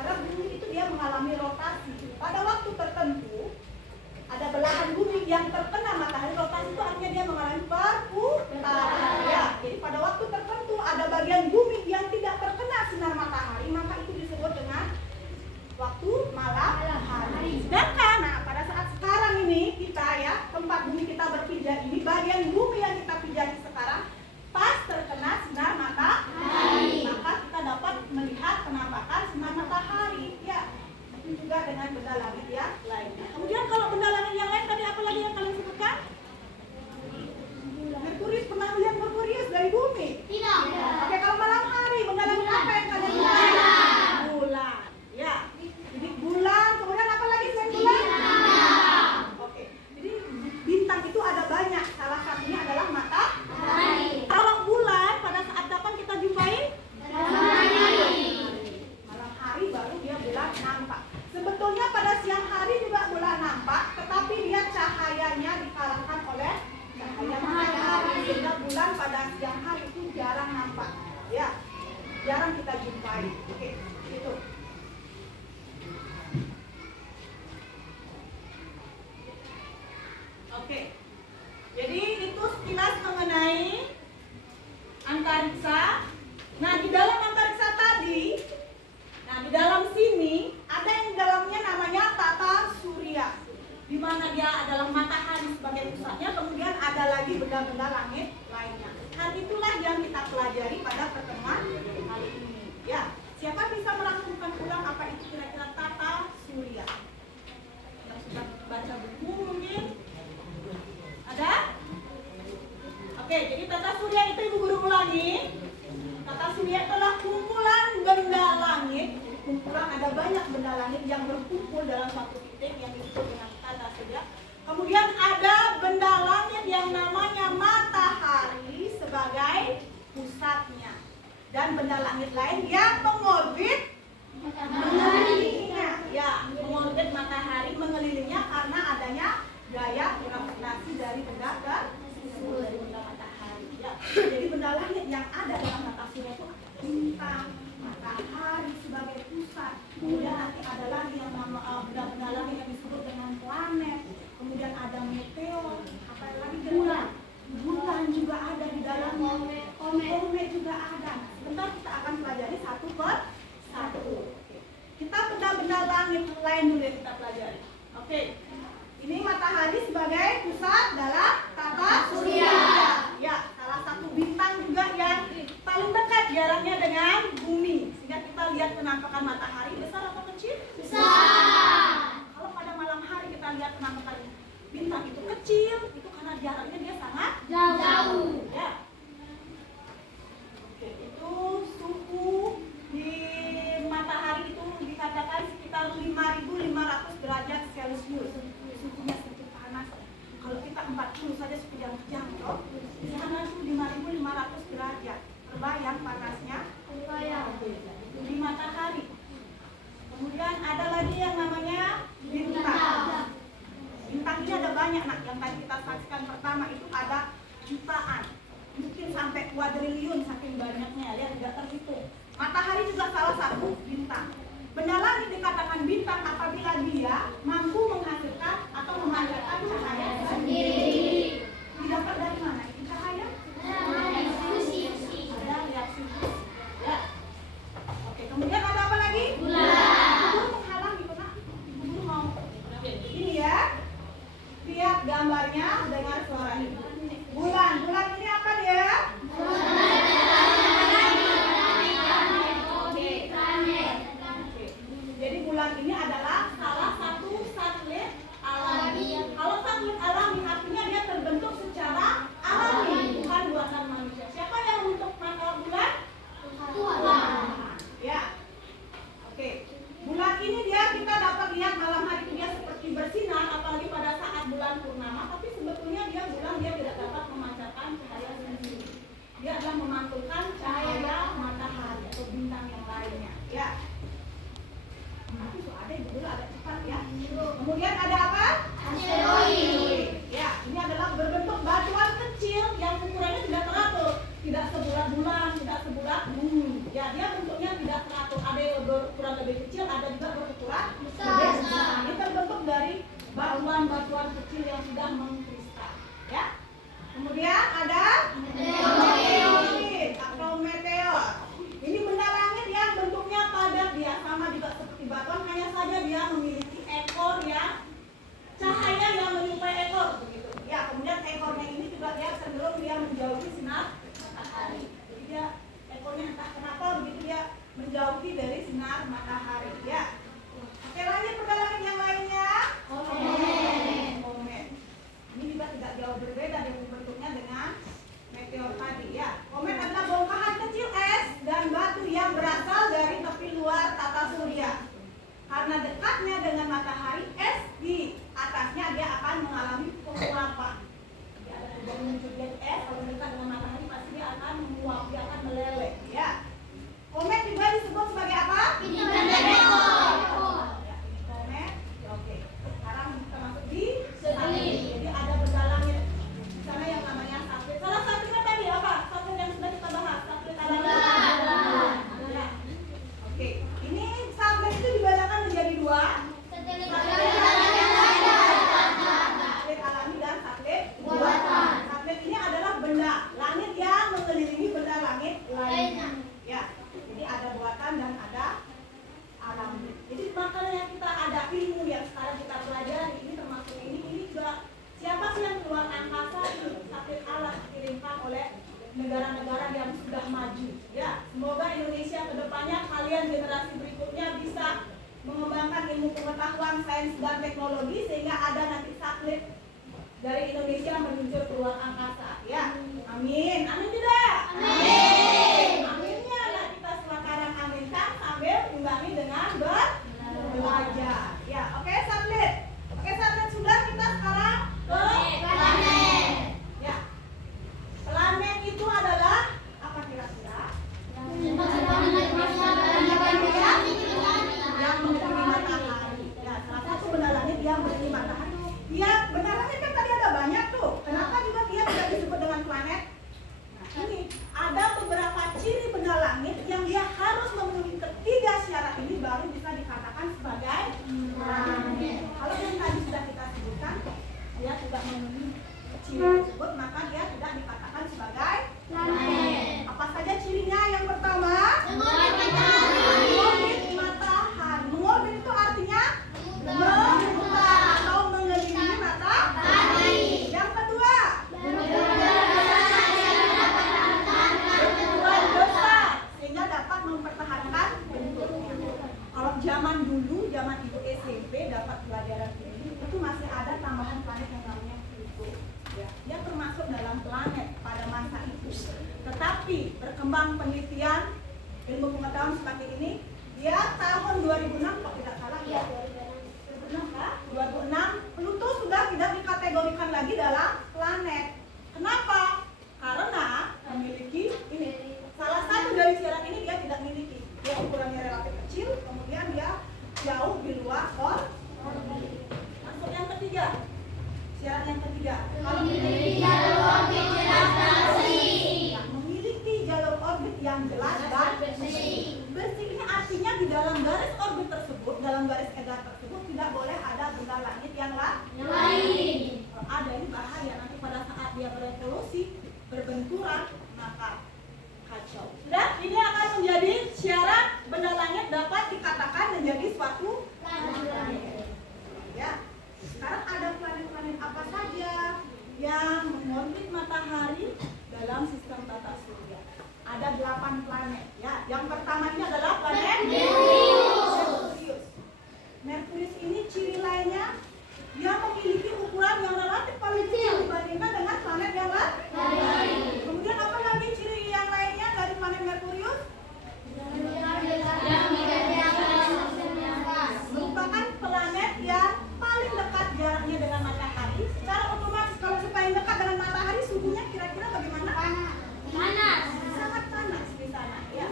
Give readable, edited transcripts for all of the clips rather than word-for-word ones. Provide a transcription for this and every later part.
Karena bumi itu dia mengalami rotasi. Pada waktu tertentu ada belahan bumi yang terkena matahari. Rotasi itu artinya dia mengalami perputaran. Ya, jadi pada waktu tertentu ada bagian bumi yang tidak terkena sinar matahari, maka itu disebut dengan waktu malam hari. Sedangkan pada saat sekarang ini kita ya, tempat bumi kita berpijak ini, bagian bumi yang kita pijaki sekarang pas terkena sinar matahari, maka kita dapat melihat penampakan sinar matahari. Ya, itu juga dengan benda langit yang lainnya. Kemudian kalau benda langit yang lain tadi apa lagi yang kalian sebutkan? Merkurius. Pernah lihat Merkurius dari bumi? Tidak. Oke, kalau malam hari benda langit apa yang kalian lihat? Bulan. Ya, jadi bulan. Kemudian apa lagi selain bulan? Oke, jadi bintang itu ada banyak. Salah satunya adalah matahari. Kalau bulan pada saat kapan kita jumpai? Malam hari baru dia bulan nampak. Sebetulnya pada siang hari juga bulan nampak, tetapi dia cahayanya dikalahkan oleh cahaya matahari, sehingga bulan pada siang hari itu jarang nampak. Ya, jarang kita jumpai. Oke, itu. Oke, jadi itu sekilas mengenai antariksa. Nah, di dalam antariksa tadi, di dalam sini ada yang di dalamnya namanya tata surya, di mana dia adalah matahari sebagai pusatnya, kemudian ada lagi benda-benda langit lainnya. Hal itulah yang kita pelajari pada pertemuan kali ini. Ya, siapa bisa merangkumkan ulang apa itu kira-kira tata surya? Yang sudah baca buku mungkin? Ada? Oke, jadi tata surya itu ibu guru ulangi. Tata surya adalah kumpulan benda langit. Jadi kumpulan ada banyak benda langit yang berkumpul dalam satu titik yang disebut dengan tata surya. Kemudian ada benda langit yang namanya matahari sebagai pusatnya. Dan benda langit lain yang mengorbit mengelilinginya. Ya, mengorbit matahari mengelilinginya karena adanya gaya gravitasi dari benda dari benda matahari. Ya. Jadi benda langit yang ada dalam tata surya itu bintang, matahari sebagai pusat. Kemudian nanti ada lagi yang nama benda-benda langit yang disebut dengan planet. Kemudian ada meteor, apa lagi bulan. Bulan juga ada di dalam, komet juga ada. Sebentar kita akan pelajari satu per satu. Kita benda-benda langit lain dulu yang kita pelajari. Oke. Ini matahari sebagai pusat dalam tata surya. Ya, salah satu bintang juga yang paling dekat jaraknya dengan bumi. Sehingga kita lihat penampakan matahari besar atau kecil? Besar. Kalau pada malam hari kita lihat penampakan bintang itu kecil, itu karena jaraknya dia sangat jauh. Ya. Oke, itu suhu di matahari itu dikatakan sekitar 5.500 derajat Celcius. Suhunya sedikit panas. Kalau kita 40 saja sudah jangkau. Di sana itu 5.500 derajat. Terbayang panasnya? Terbayang. Di matahari. Kemudian ada lagi yang namanya bintang. Bintang ini ada banyak nak. Yang tadi kita saksikan pertama itu ada jutaan. Mungkin sampai kuadriliun saking banyaknya. Lihat tidak terhitung. Matahari juga salah satu bintang. Benda langit dikatakan bintang apabila dia mampu menghasilkan atau memancarkan cahaya sendiri. Didapat dari mana itu cahaya? Ada reaksi fusi. Ya. Oke, kemudian ada apa lagi? Bulan. Guru menghalang gitu nak. Guru mau. Ini ya. Lihat gambarnya, dengar suara ibu. Bulan. Bulan ini apa dia? Bulan. sinar matahari. Jadi dia ekornya entah kenapa begitu dia menjauhi dari sinar matahari ya. Oke, lanjut pada langit yang lainnya. Komet. Ini juga tidak jauh berbeda dengan bentuknya dengan meteor tadi ya. Komet adalah bongkahan kecil es dan batu yang berasal dari tepi luar tata surya. Karena dekatnya dengan matahari, es di atasnya dia akan mengalami penguapan. Jadi ada perubahan muncul es, kalau dekat dengan matahari pasti dia akan menguap, dia akan meleleh ya. Komet juga disebut sebagai apa? Bintang meteor. Ya, ini komet. Ya, oke. Sekarang kita masuk di satelit. Jadi ada benda langit di sana yang namanya satelit. Salah satunya tadi apa? Satelit yang sudah kita bahas, satelit alam. Ya. Oke. Ini satelit itu dibedakan menjadi dua. Satelit alami dan satelit buatan. Satelit ini adalah benda langit yang mengelilingi benda langit lainnya. Ya. Jadi ada buatan dan ada alami. Jadi makanya kita ada ilmu yang sekarang kita pelajari ini termasuk ini juga siapa sih yang keluar angkasa ini satelit alam dikirimkan oleh negara-negara yang sudah maju. Ya, semoga Indonesia kedepannya kalian generasi berikutnya bisa mengembangkan ilmu pengetahuan sains dan teknologi sehingga ada nanti satelit dari Indonesia meluncur keluar angkasa. Ya, amin. Amin tidak? Amin. Aminnya lah kita sekarang aminkan sambil imbangi dengan belajar. Ya, oke satelit. Oke satelit sudah, kita sekarang ke planet. Ya. Planet itu adalah apa kira-kira? Yang mengelilingi matahari. Ya, salah satu benda langit yang mengelilingi matahari. Ya, benda langit kan tadi ada banyak tuh. Kenapa juga dia tidak disebut dengan planet? Nah, ini ada beberapa ciri benda langit yang dia harus memenuhi ketiga syarat ini baru bisa dikatakan sebagai planet. Kalau yang tadi sudah kita sebutkan, dia tidak memenuhi ciri tersebut, maka dia tidak dikatakan sebagai planet. Apa saja cirinya? Yang pertama, mengorbit matahari. Mengorbit itu artinya memutar atau mengelilingi matahari. Yang kedua, berbentuk besar sehingga dapat mempertahankan bentuknya. Kalau zaman dulu, zaman ibu SMP dapat pelajaran ini, itu masih ada tambahan planet yang namanya Pluto. Ya, dia termasuk dalam planet pada masa itu. Tetapi berkembang penelitian ilmu pengetahuan seperti ini, dia tahun 2006 kalau tidak salah ya. 2006 Pluto sudah tidak dikategorikan lagi dalam planet. Kenapa? Karena memiliki ini. Salah satu dari syarat ini dia tidak memiliki. Dia ukurannya relatif kecil, kemudian dia jauh di luar orbit. Masuk yang ketiga. Syarat yang ketiga. Memiliki jalur orbit jelas dan bersih. Memiliki jalur orbit yang jelas dan bersih. Bersih ini artinya di dalam garis orbit tersebut, dalam garis egar tersebut tidak boleh ada benda langit yang lain. Kalau ada ini bahaya, nanti pada saat dia berevolusi, berbenturan, maka kacau. Sudah, ini akan menjadi syarat benda langit dapat dikatakan menjadi suatu planet. Ya. Sekarang ada planet-planet apa saja yang mengorbit matahari dalam sistem tata surya? Ada 8 planet ya. Yang pertama ini adalah planet Merkurius. Merkurius ini ciri lainnya dia memiliki ukuran yang relatif paling kecil dibandingkan dengan planet yang lain. Kemudian apa lagi ciri yang lainnya dari planet Merkurius? Merupakan planet yang paling dekat jaraknya dengan matahari. Secara otomatis kalau paling dekat dengan matahari suhunya kira-kira bagaimana? Panas. Sangat panas di sana ya.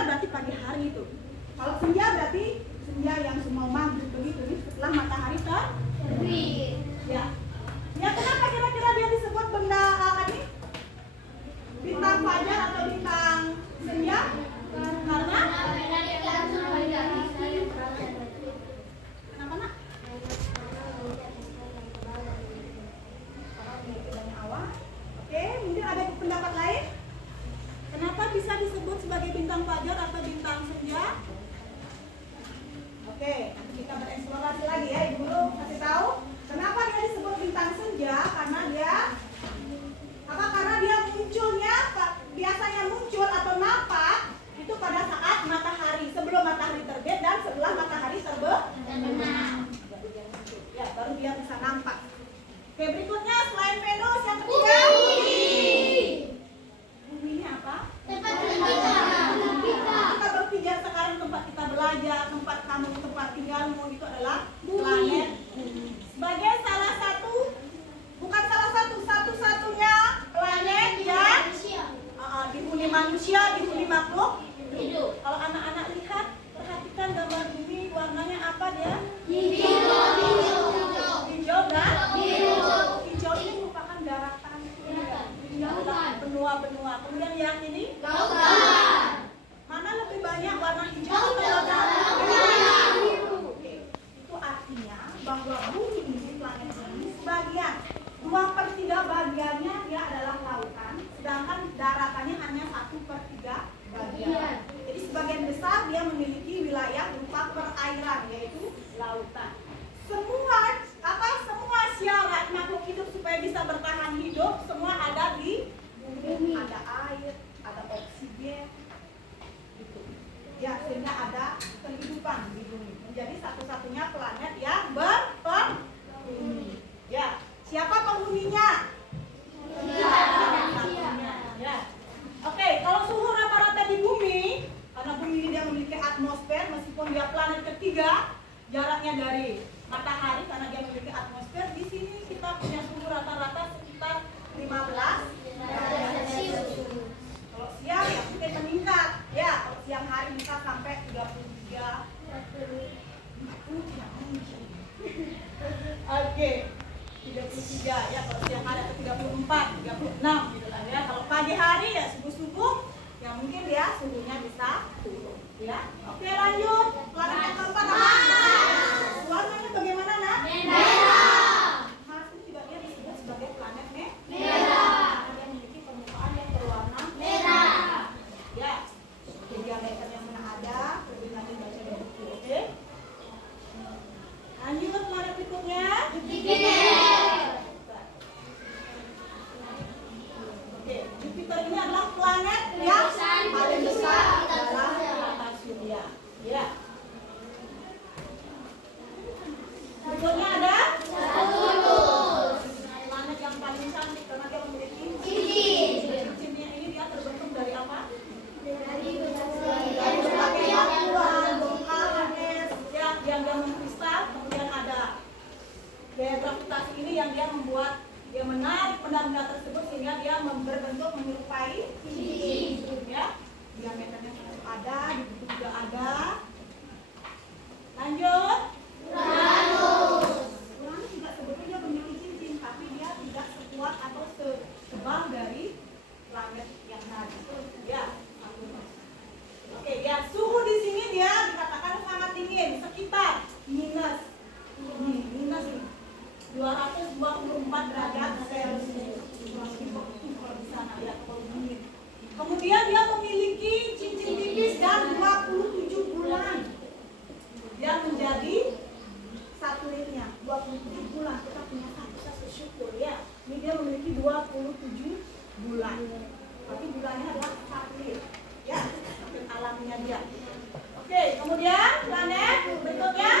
fajar berarti pagi hari itu. Kalau senja berarti senja yang semau maghrib begitu, setelah matahari terbit. Ya. Ya, kenapa kira-kira dia disebut benda ini? Bintang fajar atau bintang senja? Karena kenapa nak? Oke, mungkin ada pendapat lain? Kenapa bisa disebut sebagai bintang fajar atau bintang senja? Oke, nanti kita bereksplorasi lagi ya. Ibu guru kasih tahu kenapa dia disebut bintang senja. Karena dia munculnya biasanya muncul atau nampak itu pada saat matahari, sebelum matahari terbit dan setelah matahari terbenam. Ya, baru dia bisa nampak. Oke, berikutnya selain Venus yang ketiga. Bumi ini apa? Tempat kita. Kita berpijak sekarang, tempat kita belajar, tempat kamu, tempat tinggalmu itu adalah planet Bumi. Sebagai salah satu, bukan salah satu, satu-satunya planet yang dihuni manusia, dihuni makhluk hidup. Kalau anak-anak lihat, perhatikan gambar bumi, warnanya apa dia? Hijau kan? Hijau ini merupakan daratan. Benua-benua. Kemudian yang ini? Lautan. Mana lebih banyak warna hijau atau lautan? Itu artinya bahwa bumi ini, planet ini, sebagian 2/3 bagiannya dia adalah lautan, sedangkan daratannya hanya 1/3 bagian. Jadi sebagian besar dia memiliki wilayah berupa perairan, yaitu lautan. Semua syarat makhluk hidup supaya bisa bertahan hidup semua ada di bumi. Ada air, ada oksigen, gitu. Ya, sehingga ada kehidupan di bumi. Menjadi satu-satunya planet yang berpenghuni. Ya, siapa penghuninya? Ya. Oke, kalau suhu rata-rata di bumi, karena bumi ini dia memiliki atmosfer, meskipun dia planet ketiga, jaraknya dari matahari karena dia memiliki atmosfer, di sini kita punya suhu rata-rata sekitar 15 derajat Celcius. Kalau siang ya mungkin meningkat, ya kalau siang hari bisa sampai 33. Oke, 33 ya kalau siang hari, atau 34, 36 gitu lah ya. Kalau pagi hari ya subuh-subuh ya mungkin ya suhunya bisa turun ya. Oke, lanjut. Planet yang keempat apa? Warnanya bagaimana, Nak? Merah. Mars itu juga dia disebut sebagai planet Merah. karena dia memiliki permukaan yang berwarna Merah. ya. Diameter yang mana ada, lebih nanti baca dari buku, oke? Lanjut, planet berikutnya. Jupiter. Oke, Jupiter ini adalah planet yang paling besar dalam tata surya. Ya. Berikutnya ada Saturnus. planet yang paling cantik karena dia memiliki Cincin. cincinnya ini dia terbentuk dari apa? Dari Dari berbagai batuan, bongkahan, es, ya, yang dia mengkristal. Kemudian ada gaya gravitasi ini yang dia membuat dia menarik benda-benda tersebut sehingga dia berbentuk menyerupai cincin. Ya, diameternya ada, di buku juga ada. Lanjut. Uranus. Uranus juga sebetulnya memiliki cincin, tapi dia tidak sekuat atau setebal dari planet yang tadi. Ya, oke, ya suhu di sini dia dikatakan sangat dingin, sekitar minus 224 derajat Celcius. Kalau di sana ya, kalau dingin. Kemudian dia memiliki cincin tipis dan 27 bulan. Dia menjadi satelitnya 27 bulan. Kita punya satu, kita bersyukur ya. Ini dia memiliki 27 bulan. Tapi bulannya adalah satelit. Ya, satelit alaminya dia. Oke, kemudian planet berikutnya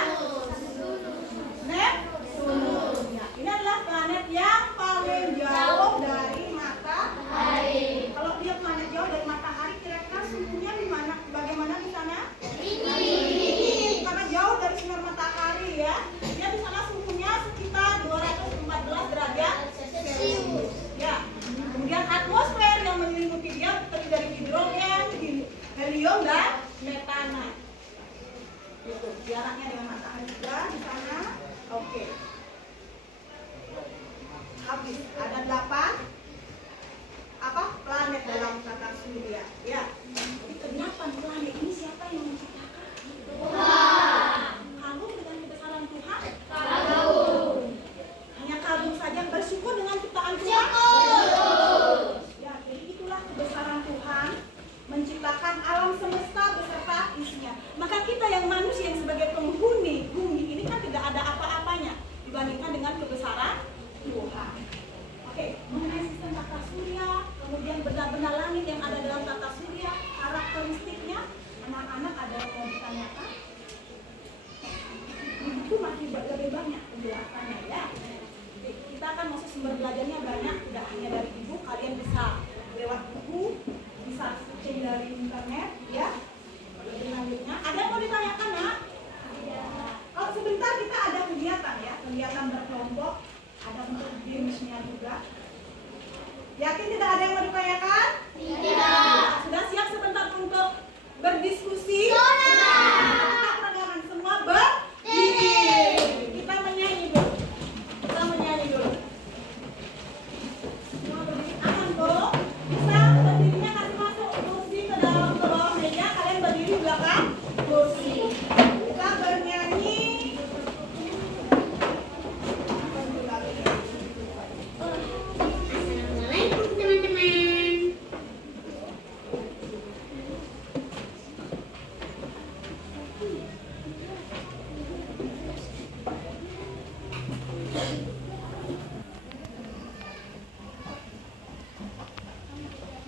Neptunus. Ya, ini adalah planet yang paling jauh dari matahari. Kalau dia planet jauh dari matahari, kira-kira suhunya di mana? Bagaimana di sana? Dingin. Karena jauh dari sinar matahari ya. Dia di sana suhunya sekitar 214 derajat Celcius. Ya. Kemudian atmosfer yang menyelimuti dia terdiri dari hidrogen, helium dan metana. Itu jaraknya dengan matahari juga di sana. Oke. Habis ada 8 apa planet dalam tata surya. Ya. Jadi ke-8 planet ini siapa yang menciptakan? Tuhan. Kagum dengan kebesaran Tuhan? Kagum. Hanya kagum saja, bersyukur dengan ciptaan Tuhan? Syukur. Ya, jadi itulah kebesaran Tuhan menciptakan alam semesta beserta isinya. Maka kita yang manusia yang sebagai penghuni bumi ini kan tidak ada apa-apanya dibandingkan dengan kebesaran Tuhan. Oke, mengenai sistem tata surya, kemudian benda-benda langit yang ada dalam tata surya, karakteristiknya, anak-anak ada yang mau ditanyakan? Itu masih lebih banyak penjelasannya ya. Jadi, kita kan masih sumber belajarnya banyak, tidak hanya dari ibu, kalian bisa lewat buku, bisa searching dari internet ya. Lebih lanjutnya, ada yang mau ditanyakan nak? Kalau sebentar kita ada kegiatan ya, kegiatan berkelompok, ada untuk gamesnya juga. Yakin tidak ada yang mau ditanyakan? Tidak. Sudah siap sebentar untuk berdiskusi? Sudah. Kita peragaman semua berdiri. Kita menyanyi dulu. Kita menyanyi dulu. Semua berdiri. Aman kok. Bisa berdirinya kasih masuk kursi ke dalam bawah meja. Kalian berdiri di belakang kursi. Kita bernyanyi. Assalamualaikum teman-teman.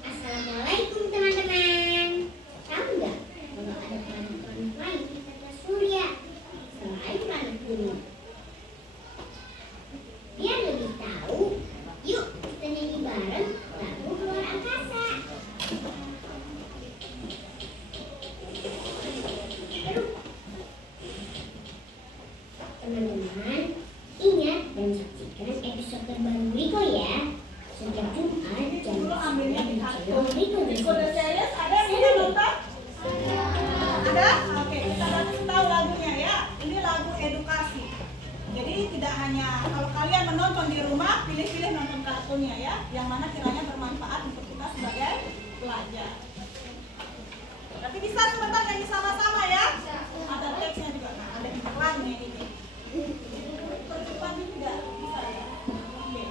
Assalamualaikum teman-teman. Tahu nggak kalau ada planet-planet lain di tata surya selain planet bumi? Biar lebih tahu, yuk kita nyanyi bareng lagu luar angkasa. Aduh. Teman-teman, ingat dan saksikan episode terbaru Riko ya. Setiap Jumat jam Dulu ambilnya di 9 kartu. channel Riko Di kode series ada yang bisa nonton? Ada? Oke, kita kasih tahu lagunya ya. Ini lagu edukasi. Jadi tidak hanya kalau kalian menonton di rumah, pilih-pilih nonton kartunnya ya, yang mana kiranya bermanfaat untuk kita sebagai pelajar. Tapi bisa sebentar nyanyi sama-sama ya. Ada teksnya juga. Nah, ada iklannya ini. Percepat juga bisa ya. Oke.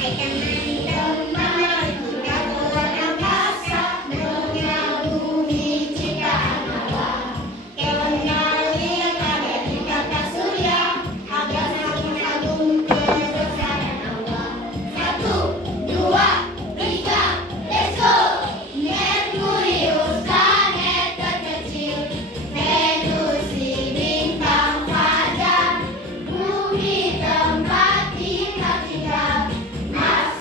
Hai teman-teman, kita keluar angkasa, mengagumi ciptaan Allah. Kenali ada di tata surya, agar semakin kagum kebesaran Allah. 1, 2, 3, let's go! Merkurius planet terkecil, Venus si bintang fajar, Bumi tempat kita tinggal. Mars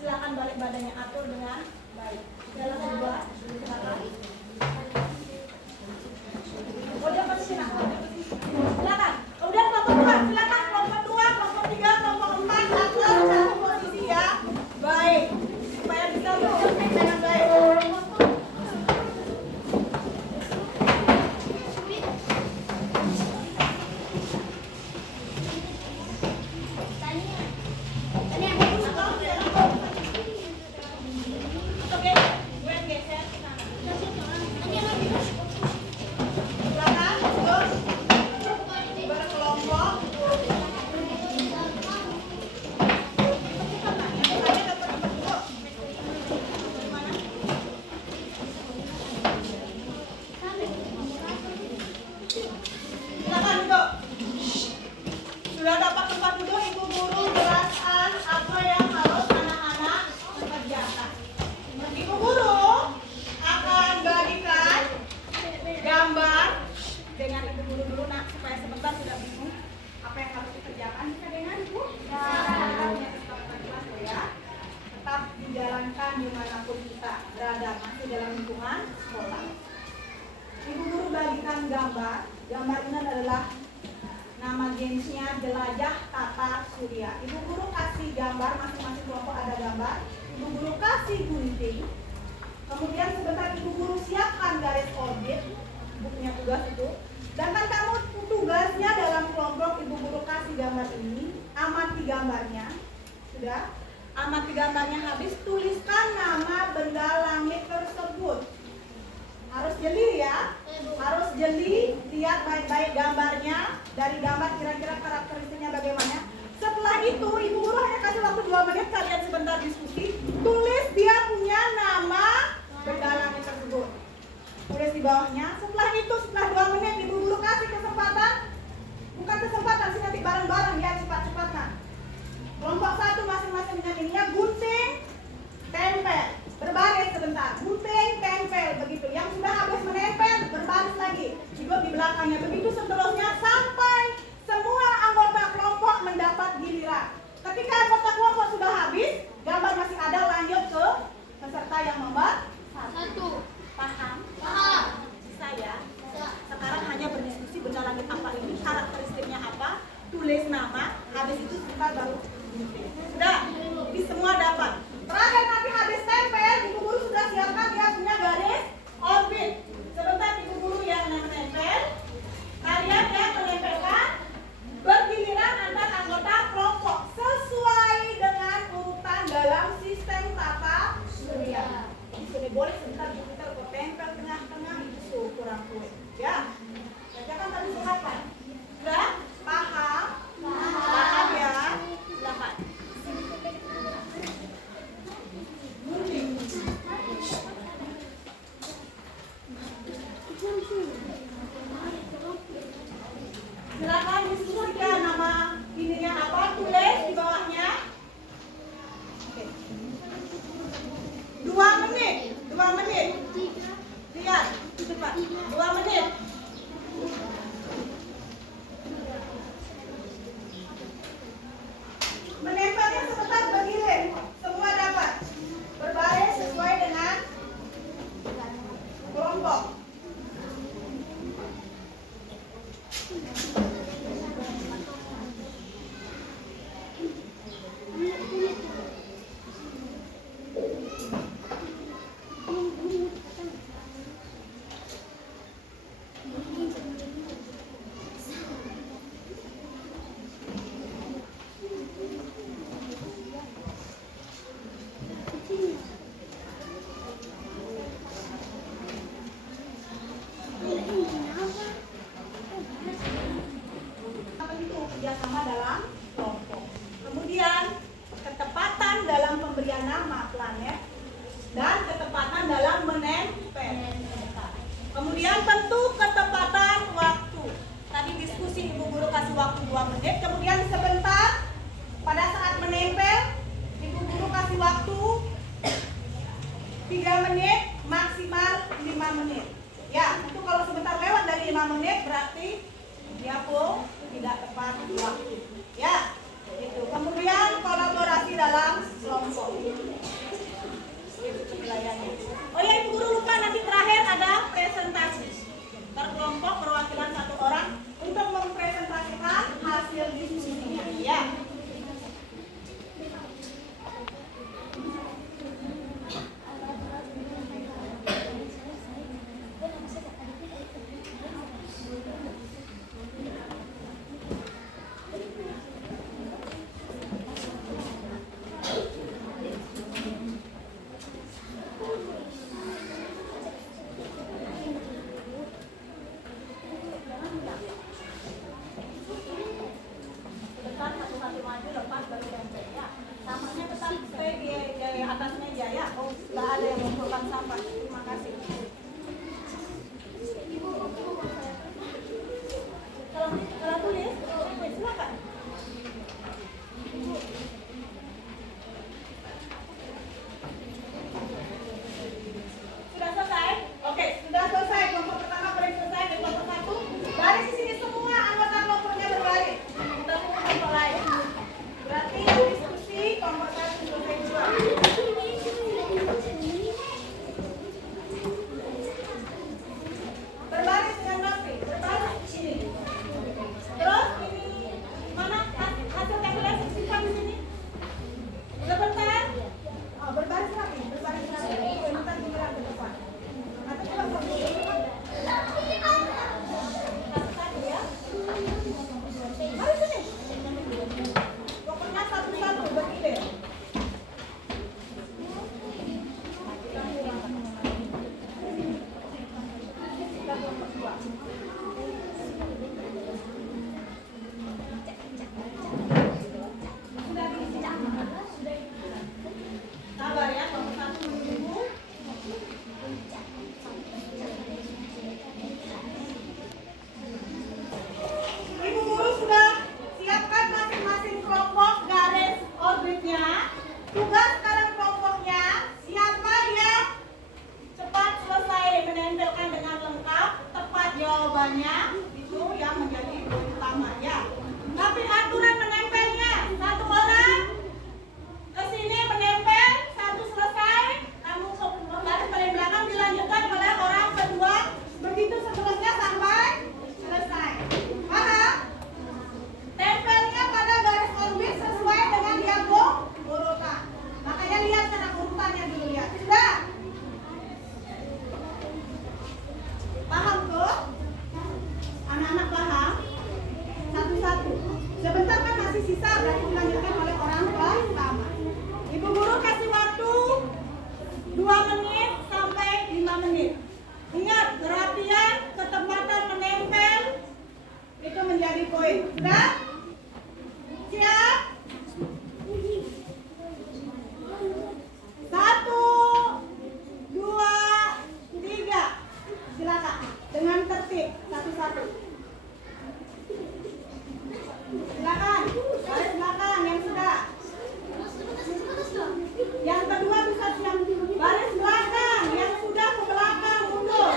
Silakan balik badannya, atur dengan baik. Jalan kedua, silakan. Oh, dia pasti silakan. Kemudian kelompok 2, silakan kelompok 2, kelompok 3, kelompok 4 atur satu posisi ya. Baik. Supaya bisa berfungsi dengan baik. Oke, gue geser ke sana. Silakan, terus berkelompok. Silakan duduk. Sudah dapat tempat duduk, Ibu Guru jelaskan apa yang harus anak-anak kerjakan. Ibu Guru akan bagikan gambar dengan Ibu Guru dulu nak, supaya sebentar tidak bingung apa yang harus dikerjakan. Bisa dengan Ibu? Ya. Tetap dijalankan dimanapun kita berada, masih dalam lingkungan sekolah. Ibu Guru bagikan gambar. Gambar ini adalah nama gamesnya Jelajah Tata Surya. Ibu Guru kasih gambar, masing-masing kelompok ada gambar. Ibu Guru kasih gunting. Kemudian sebentar Ibu Guru siapkan garis orbit, bukunya tugas itu. Dan kan kamu tugasnya dalam kelompok Ibu Guru kasih gambar ini, amati gambarnya. Sudah? Amati gambarnya habis, tuliskan nama benda langit tersebut. Harus jeli ya, harus jeli, lihat baik-baik gambarnya. Dari gambar kira-kira karakteristiknya bagaimana. Setelah itu Ibu Guru hanya kasih waktu 2 menit, kalian sebentar diskusi. Tulis dia punya nama benda langit tersebut. Tulis di bawahnya. Setelah itu, setelah 2 menit Ibu Guru kasih kesempatan. Bukan kesempatan sih, nanti bareng-bareng ya, cepat-cepat nah. Kelompok 1 masing-masing dengan ininya gunting, tempel. Berbaris sebentar, gunting, tempel, begitu. Yang sudah habis menempel, berbaris lagi. Juga di belakangnya, begitu seterusnya sampai semua anggota kelompok mendapat giliran. Ketika anggota kelompok sudah habis, gambar masih ada, lanjut ke peserta yang nomor 1. Paham? Paham. Bisa ya? Sekarang hanya berdiskusi benda langit apa ini, karakteristiknya apa, tulis nama, habis itu sebentar baru gunting. Sudah? Jadi semua dapat. Terakhir nanti habis tempel, Ibu Guru sudah siapkan dia punya garis orbit. Sebentar Ibu Guru yang menempel, kalian yang menempelkan bergiliran antar anggota kelompok sesuai dengan urutan dalam sistem tata surya. Ini boleh sebentar kita tempel tengah-tengah itu kurang kuat. Ya, kerjakan tadi silakan. Sudah? Paham? Paham ya? Silakan. Silakan diskusikan nama ininya apa, tulis di bawahnya. Oke. 2 menit, 2 menit. Lihat, cepat. 2 menit. Menempelnya sebentar bergilir, semua dapat. Berbaris sesuai dengan kelompok. Kerjasama dalam kelompok. Kemudian ketepatan dalam pemberian nama planet dan ketepatan dalam menempel. Kemudian tentu ketepatan waktu. Tadi diskusi Ibu Guru kasih waktu 2 menit. Kemudian sebentar pada saat menempel Ibu Guru kasih waktu 3 menit, maksimal 5 menit. Ya, itu kalau sebentar lewat dari 5 menit berarti dia pun tidak tepat waktu. Ya, itu. Kemudian kolaborasi dalam kelompok. atas meja ya. Oh, nggak ada yang mengumpulkan sampah. Terima kasih. Kalau tulis, silakan. Sudah selesai? Oke, sudah selesai. Kelompok pertama baris selesai. Dan kelompok satu, baris di sini semua anggota kelompoknya berbaris. Kita tunggu kelompok lain. Berarti yang diskusi kelompok satu selesai juga. Berbaris dengan rapi. Berbaris di sini. Terus ini mana hasil tabulasi simpan di sini. Sebentar. Oh, berbaris rapi. Berbaris rapi. Sebentar giliran ke depan. Atau coba satu-satu ya. Mari sini. Pokoknya satu-satu bergilir. Sabar ya, kelompok satu menunggu. Ibu guru sudah siapkan masing-masing kelompok garis orbitnya. Tugas sekarang kelompoknya, siapa yang cepat selesai menempelkan dengan lengkap, tepat jawabannya, itu yang menjadi poin utama ya. Tapi aturan menempelnya, satu orang ke sini menempel, satu selesai, kamu ke garis paling belakang dilanjutkan oleh orang kedua, begitu seterusnya sampai selesai. Paham? Tempelnya pada garis orbit sesuai dengan diagram urutan. Makanya lihat cara urutannya dulu ya. Sudah? Paham tuh? Anak-anak paham? Satu-satu. Sebentar kan masih sisa, berarti dilanjutkan oleh orang pertama. Ibu guru kasih waktu 2 menit sampai 5 menit. Ingat, kerapian, ketepatan menempel itu menjadi poin. Sudah? Siap? 1, 2, 3. Silakan. Dengan tertib, satu-satu. Silakan. Garis belakang yang sudah. Yang kedua bisa yang baris belakang, yang sudah ke belakang mundur.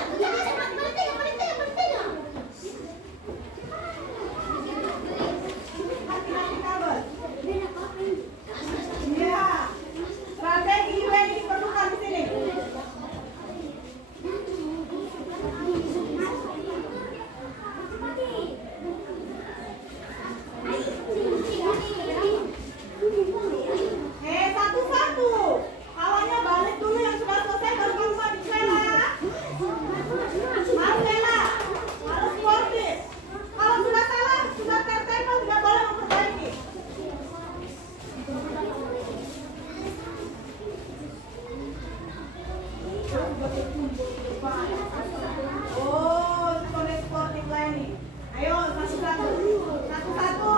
Hati-hati kabel. Iya. Strategi yang diperlukan di sini. Satu-satu. Awalnya balik dulu yang sudah selesai baru kamu maju Bella ya. Mas Bella, harus sportif. Kalau sudah salah, sudah tertempel tidak boleh memperbaiki. Oh, sportif lah ini. Ayo satu-satu. Satu-satu.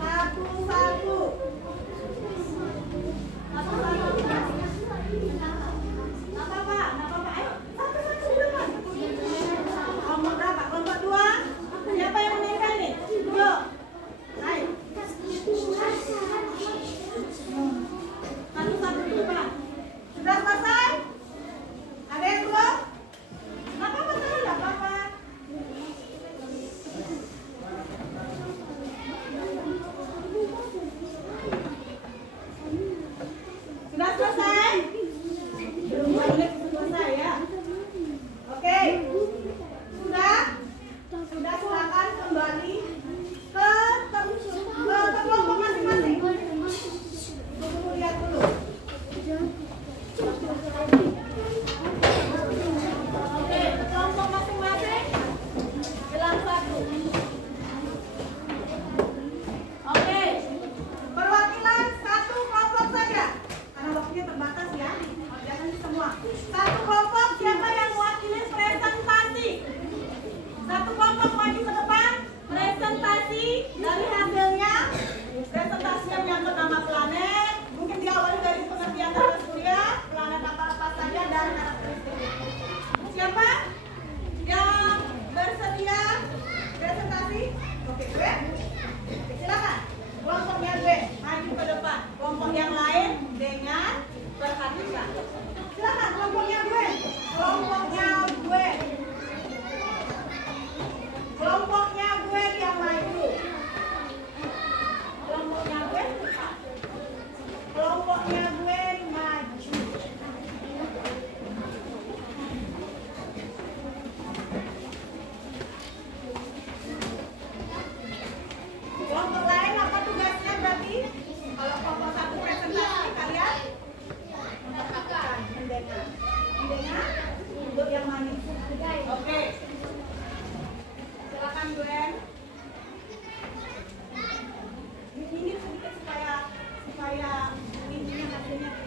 Satu-satu. Apa-apa, ayo, satu-satu di depan. Kelompok berapa? Kelompok 2? Siapa yang menempel nih? Yuk, ayo. Satu-satu di depan. Sudah selesai? Ada yang belum? Nggak apa-apa, nggak apa-apa. Sudah selesai? Belum boleh selesai ya. Oke. Sudah? Sudah, silakan kembali ke kelompok masing-masing. Tunggu lihat dulu. Oke, ke kelompok masing-masing. Bilang satu. Oke. Perwakilan satu kelompok saja. Karena waktunya terbatas.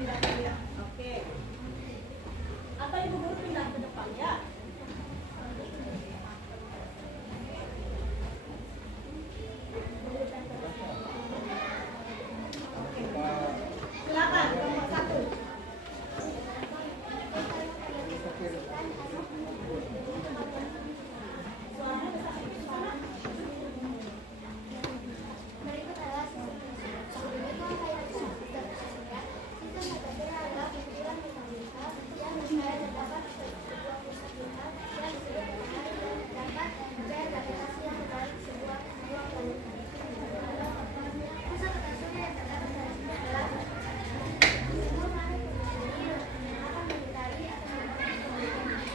pindah dulu ya. Oke. Atau ibu guru pindah ke depan ya. Silakan kelompok 1. Suaranya besar di sana. Berikut adalah sistem sistem adalah benturan mekanika yang percaya terdapat sebuah pusat bintang yang disebut matahari dan terdapat percaya gravitasi yang menarik sebuah planet. Pusat tata surya yang terdapat pada sini adalah semua planet ini akan mengitari atau mengitari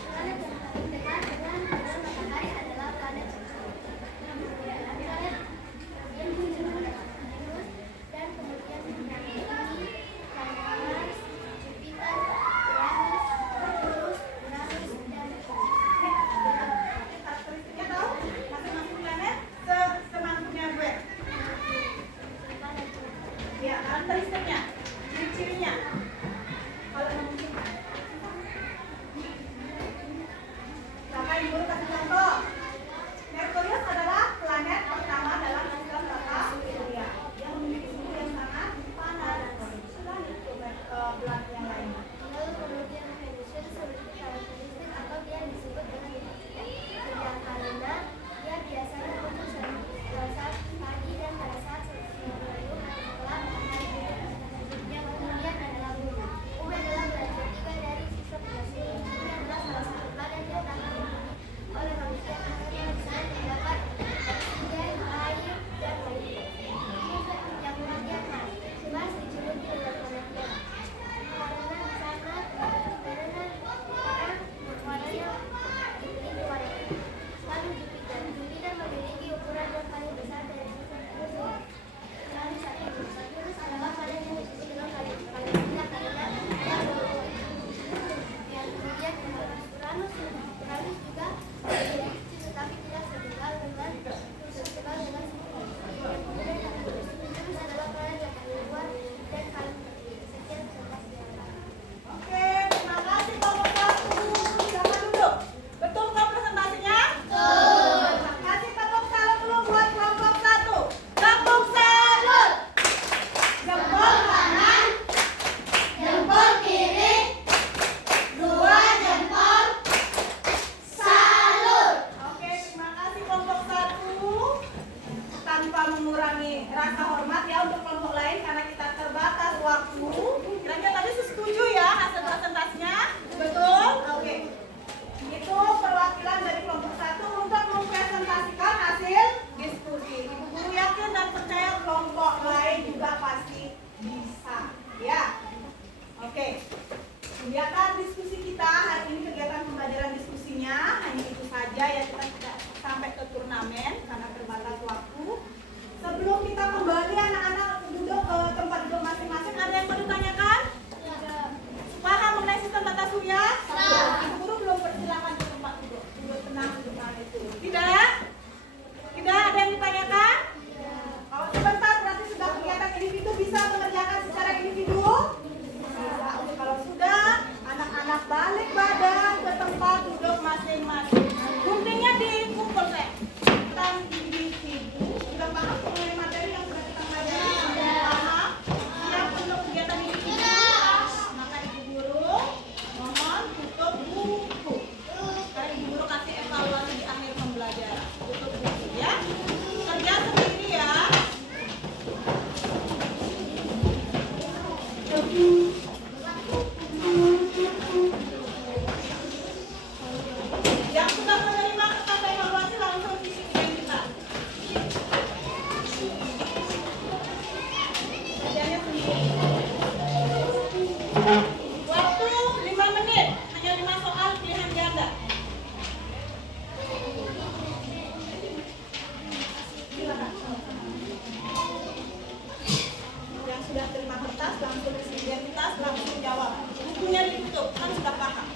planet yang paling dekat dengan matahari adalah planet planet yang disebut Venus dan kemudian Merkuri, Mars, Jupiter, Uranus, dan Karakteristiknya tahu? Masing-masing planet semampunya gue. Ya, karakteristiknya, ciri-cirinya. Kalau memungkinkan. Siapa ibu kasih contoh? Merkurius adalah planet pertama dalam sistem tata surya. Dia memiliki suhu yang sangat panas. Sudah itu planet yang lain. lalu kemudian Venus seperti karakteristik atau dia disebut dengan sedang karena dia biasanya muncul saat pagi dan pada saat siang lalu setelah matahari. Yang kemudian adalah bumi. Bumi adalah planet ketiga dari sistem tata surya. Bumi adalah salah satu planet yang tanpa oleh manusia karena di sana terdapat oksigen, air, dan lainnya. Yang kemudian Mars dijuluki dengan planet yang karena di sana warnanya memiliki warna putih. Lalu Jupiter memiliki ukuran yang paling besar dari sistem musuh. Lalu Saturnus adalah planet yang disebut dengan paling kecil karena dia berwarna. Yang kemudian Uranus juga memiliki kecil tetapi tidak setebal dengan Saturnus. Yang kemudian Venus adalah planet yang paling luar dan paling kecil. Sekian presentasi. Oke, terima kasih kelompok 1. Silakan duduk. Betul kah presentasinya? Betul. Terima kasih tepuk salut dulu buat kelompok 1. Tepuk salut. Jempol kanan, jempol kiri, 2 jempol. Salut. Oke, terima kasih kelompok 1. Tanpa mengurangi rasa hormat ya untuk kelompok lain karena kita terbatas waktu. Kira-kira tadi setuju ya hasil presentasinya? Betul? Oke. Itu perwakilan dari kelompok 1 untuk mempresentasikan hasil diskusi. Ibu guru yakin dan percaya kelompok lain juga pasti bisa. Ya. Oke. Kegiatan diskusi kita hari ini kegiatan pembelajaran diskusinya hanya itu saja ya, kita tidak sampai ke turnamen karena terbatas waktu. Sebelum kita kembali anak-anak duduk ke tempat duduk masing-masing, ada yang mau ditanyakan? Paham mengenai sistem tata surya? Ibu guru belum persilakan ke tempat duduk. Duduk tenang, duduk mana itu. Tidak? Tidak ada yang ditanyakan? Kalau sebentar berarti sudah kegiatan individu bisa mengerjakan secara individu? Bisa. Oke, kalau sudah anak-anak balik badan ke tempat duduk masing-masing. Guntingnya dikumpul saya. Tentang individu. Sudah paham mengenai materi yang sudah kita pelajari? Sudah paham? Siap untuk kegiatan individu? Maka ibu guru mohon tutup buku. Sekarang ibu guru kasih evaluasi di akhir pembelajaran. Tutup buku ya. Kerja sendiri ya. Yang sudah menerima kertas evaluasi langsung isi identitas. Kerjanya sendiri. Waktu 5 menit, hanya 5 soal pilihan ganda. Silakan. Yang sudah terima kertas langsung isi identitas, langsung jawab. Bukunya ditutup, kan sudah paham.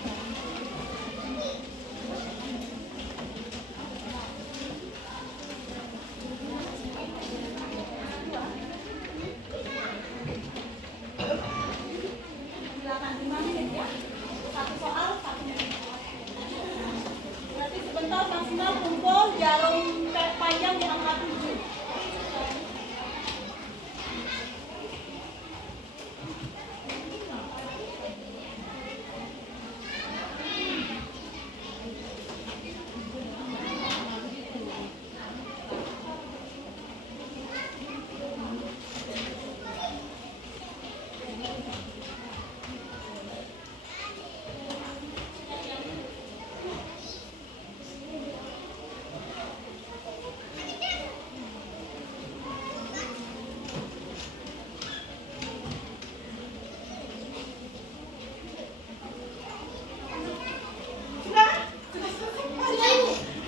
Sudah? Sudah selesai? Baca.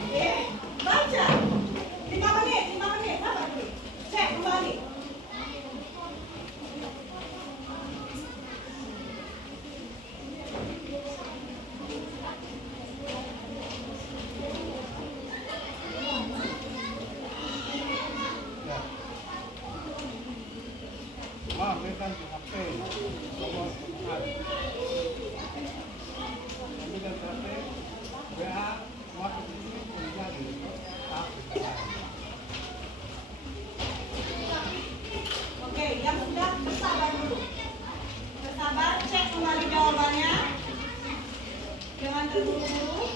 Oke, baca. 5 menit, 5 menit. Sabar dulu. Cek kembali. Ya. Maaf, ini kan HP. Nomor teman. Kami kan HP, WA, masuk di sini, kuliah di tahap lain. Oke, yang sudah bersabar dulu. Bersabar, cek kembali jawabannya. Jangan terburu-buru.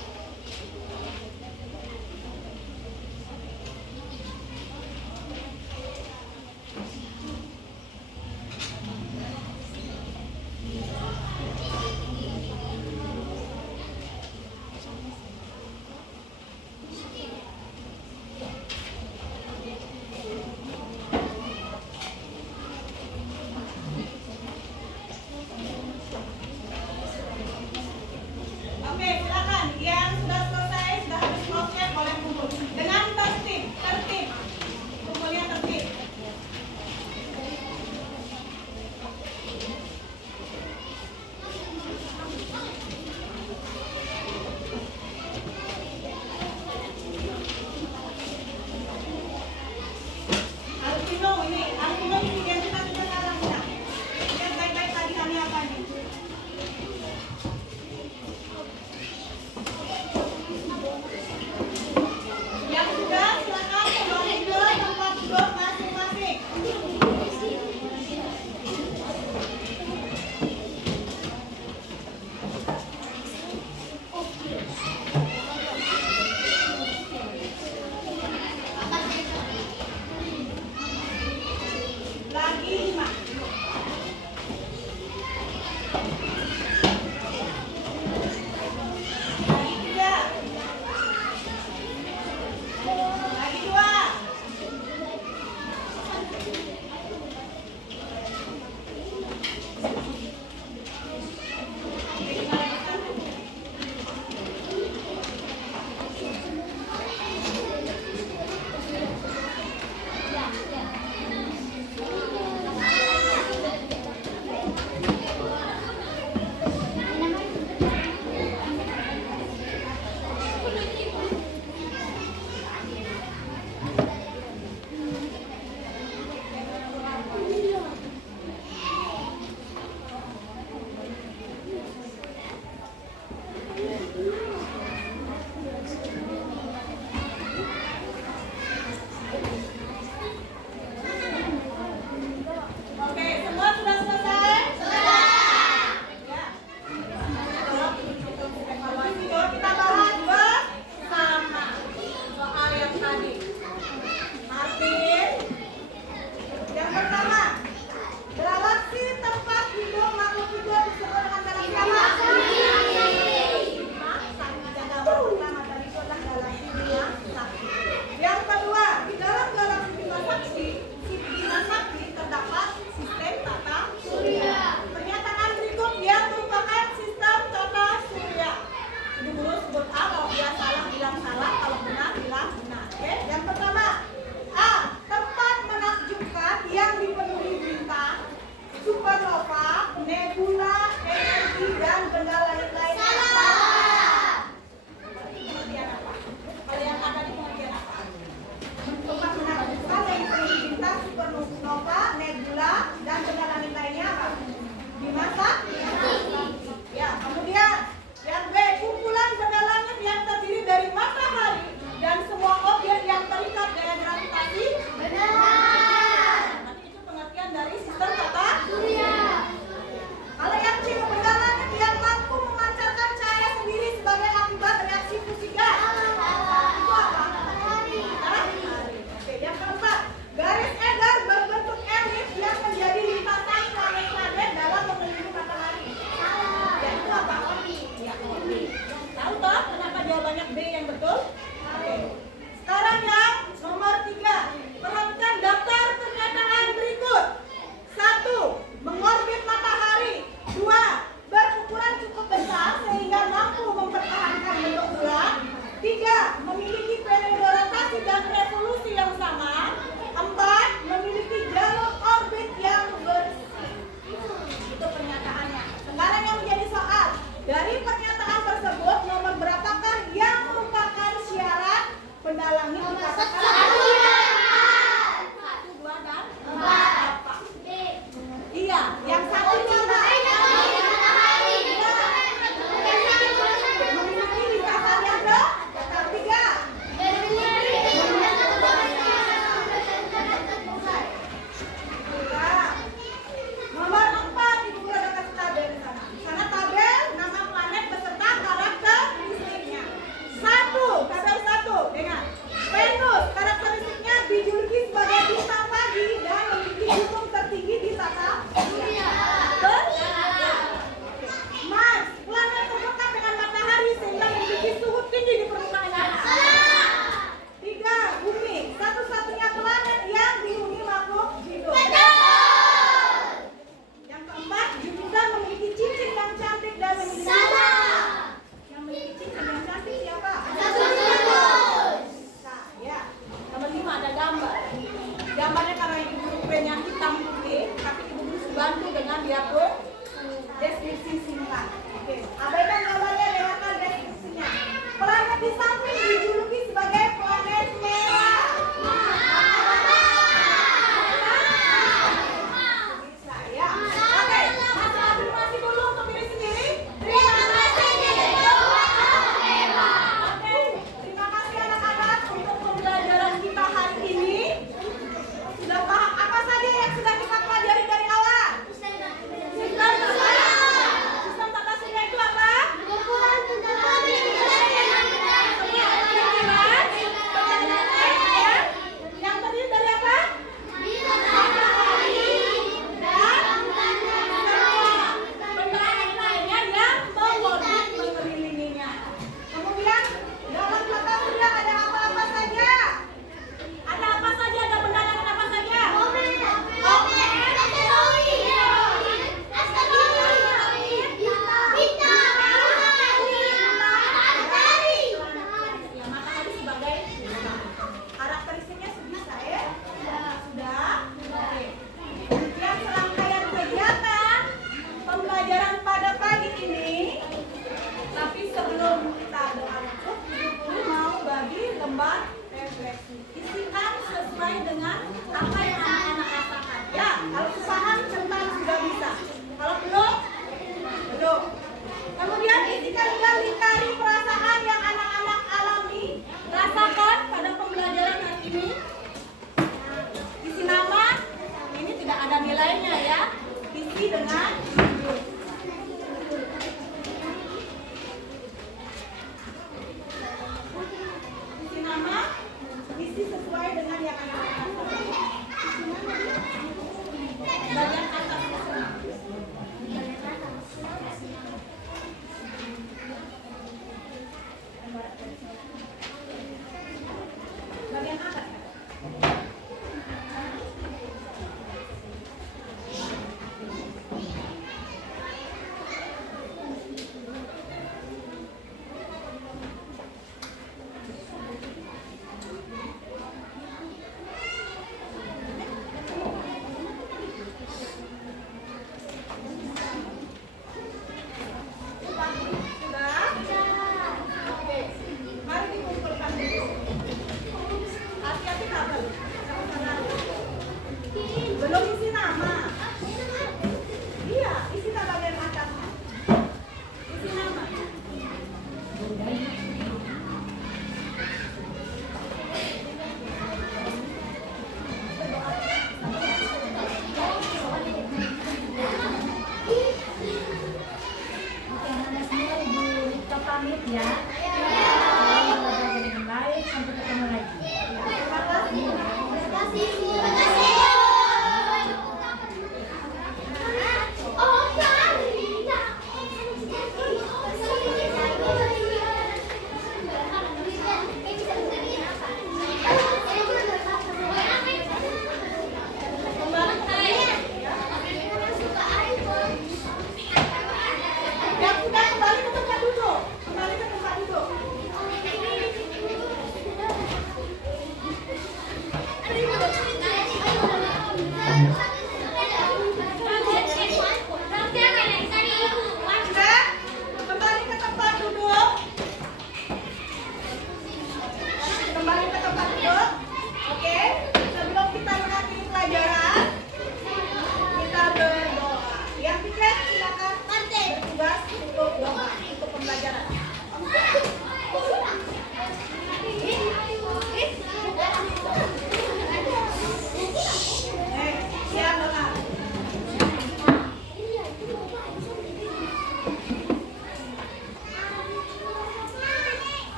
Oke, silakan. Yang pamit ya.